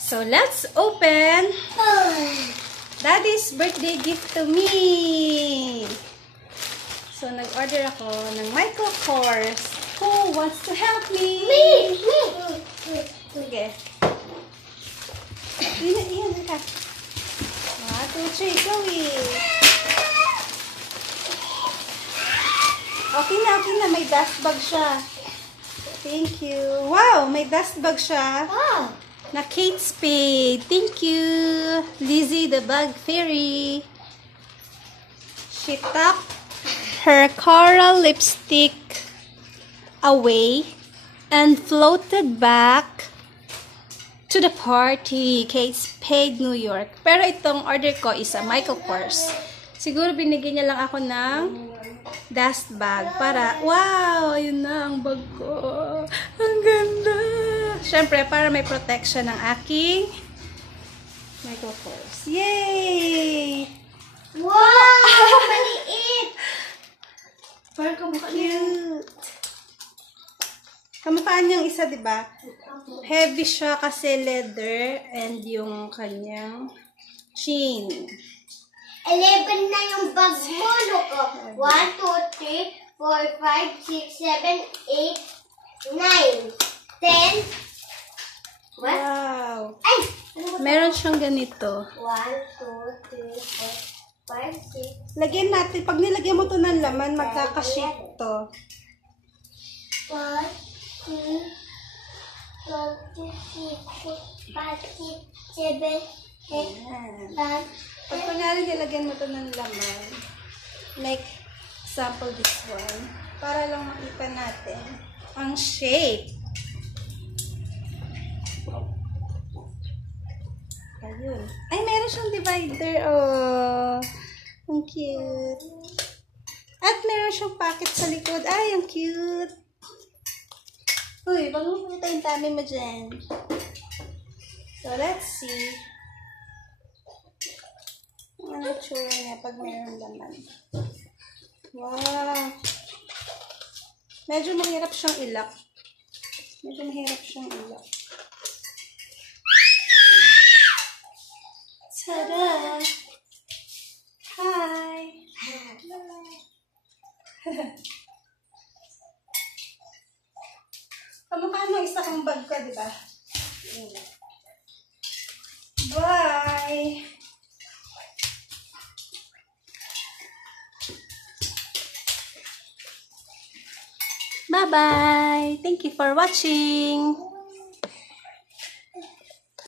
So, let's open Daddy's birthday gift to me. So, nag-order ako ng Michael Kors. Who wants to help me? Me! Sige. Iyan ka. 1, 2, 3, go Okay na. May dust bag siya. Thank you. Wow, may dust bag siya. Wow. Na Kate Spade. Thank you. Lizzie the Bug Fairy. She tucked her coral lipstick away and floated back to the party. Kate Spade, New York. Pero itong order ko is a Michael Kors. Siguro binigyan niya lang ako ng dust bag para, wow, ayun na ang bag ko. Ang ganda. Siyempre, para may protection ng aking Michael Kors. Yay! Wow! Maliit! Parang kamukha niya. Cute. Kamukhaan niyang isa, diba? Heavy siya kasi leather and yung kanyang chain. 11 na yung bag mo, look. 1, 2, 3, 4, 5, 6, 7, 8, 9, 10. What? Wow. Ay! Meron siyang ganito. 1, 2, 3, 4, 5, 6. Lagyan natin. Pag nilagyan mo to ng laman, magkakaship to. 1, 2, 3, 4, 5, 6, 7, 8, 9. Pag kunyari nilagyan mo to ng laman, like, sample this one, para lang makita natin ang shape. Ayun. Ay, meron siyang divider. Oh, ang cute. At meron siyang pocket sa likod. Ay, ang cute. Uy, wag mo pakita yung tummy mo dyan. So, let's see. Ano tsura niya pag meron laman. Wow. Medyo mahirap siyang ilak. Tada! Hi! Kamukha ng isa kang bag ka, di ba? Bye! Bye-bye! Thank you for watching!